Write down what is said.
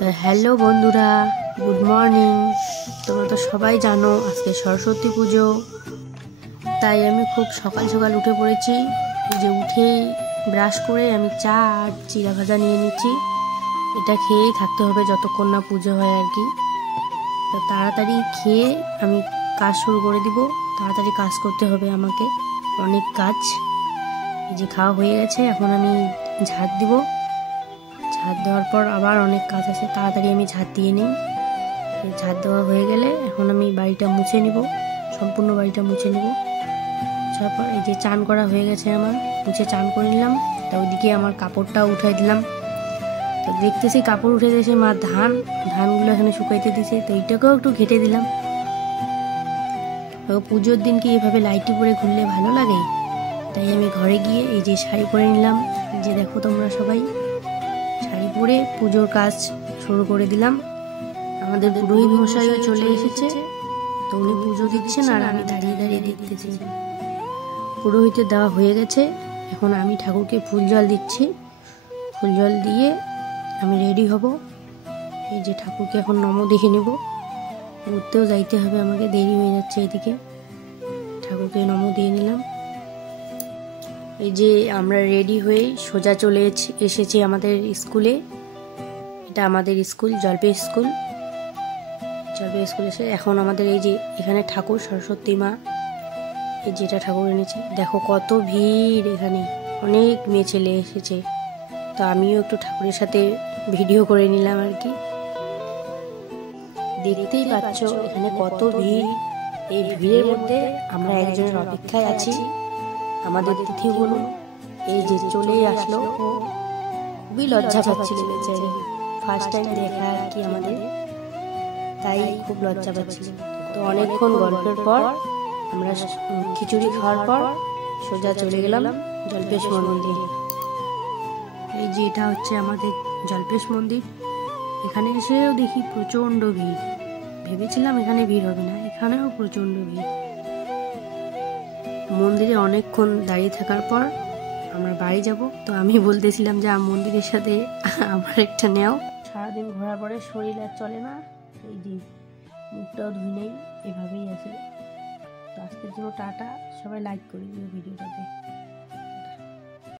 Hello বন্ধুরা, good morning. তোমরা তো সবাই জানো আজকে সরস্বতী পুজো, তাই আমি খুব সকাল সকাল উঠে পড়েছি। যে উঠে ব্রাশ করে আমি চা আর চিড়া ভাজা নিয়ে নিচ্ছি। এটা খেয়েই থাকতে হবে যতক্ষণ না পুজো হয় আর কি। তো তাড়াতাড়ি খেয়ে আমি কাজ শুরু করে দিব। তাড়াতাড়ি কাজ করতে হবে আমাকে, অনেক কাজ। এই যে খাওয়া হয়ে গেছে, এখন আমি ঝাড় দিব। ঝাড় দেওয়ার পর আবার অনেক কাজ আছে, তাড়াতাড়ি আমি ঝাড় দিয়ে নিই। ঝাড় দেওয়া হয়ে গেলে এখন আমি বাড়িটা মুছে নিব, সম্পূর্ণ বাড়িটা মুছে নিব। তারপর এই যে চান করা হয়ে গেছে, আমার মুছে চান করে নিলাম। তা ওইদিকে আমার কাপড়টাও উঠাই দিলাম। তো দেখতেছি কাপড় উঠে দিয়েছে মা, ধানগুলো এখানে শুকাইতে দিছে, তো এইটাকেও একটু ঘেটে দিলাম। তো পুজোর দিন কি এভাবে লাইটি পরে ঘুরলে ভালো লাগে, তাই আমি ঘরে গিয়ে এই যে শাড়ি পরে নিলাম। যে দেখো তোমরা সবাই, শাড়ি পরে পুজোর কাজ শুরু করে দিলাম। আমাদের পুরোহিত মশাইও চলে এসেছে, তো উনি পুজো দিচ্ছেন আর আমি দাঁড়িয়ে দাঁড়িয়ে দেখতেছি। পুরোহিতের দেওয়া হয়ে গেছে, এখন আমি ঠাকুরকে ফুল জল দিচ্ছি। ফুল জল দিয়ে আমি রেডি হব। এই যে ঠাকুরকে এখন নম দেখে নেব, ঘুরতেও যাইতে হবে আমাকে, দেরি হয়ে যাচ্ছে এদিকে। ঠাকুরকে নম দিয়ে নিলাম। এই যে আমরা রেডি হয়ে সোজা চলে এসেছি আমাদের স্কুলে। এটা আমাদের স্কুল, জলপে স্কুল। জলপে স্কুল এসে এখন আমাদের এই যে এখানে ঠাকুর সরস্বতী মা, এই যেটা ঠাকুর এনেছে, দেখো কত ভিড় এখানে, অনেক মেয়ে ছেলে এসেছে। তো আমিও একটু ঠাকুরের সাথে ভিডিও করে নিলাম আর কি। দেখতেই পাচ্ছ এখানে কত ভিড়। এই ভিড়ের মধ্যে আমরা একজনের অপেক্ষায় আছি, আমাদের তিথি বলুন। এই যে চলেই আসলো, খুবই লজ্জা পাচ্ছিল বেচারি, ফার্স্ট টাইম দেখা আর কি আমাদের, তাই খুব লজ্জা পাচ্ছিল। তো অনেকক্ষণ গল্পের পর আমরা খিচুড়ি খাওয়ার পর সোজা চলে গেলাম জল্পেশ মন্দিরে। এই যে এটা হচ্ছে আমাদের জল্পেশ মন্দির। এখানে এসেও দেখি প্রচণ্ড ভিড়। ভেবেছিলাম এখানে ভিড় হবে না, এখানেও প্রচণ্ড ভিড়। মন্দিরে অনেকক্ষণ দাঁড়িয়ে থাকার পর আমরা বাড়ি যাব। তো আমি বলতেছিলাম যে মন্দিরের সাথে আমার একটা নেও। সারাদিন ঘোরার পরে শরীর আর চলে না, এই যে মুখটাও ধুই নেই, এভাবেই আছে। তো আজকের জন্য টাটা, সবাই লাইক করে দিও ভিডিওটাতে।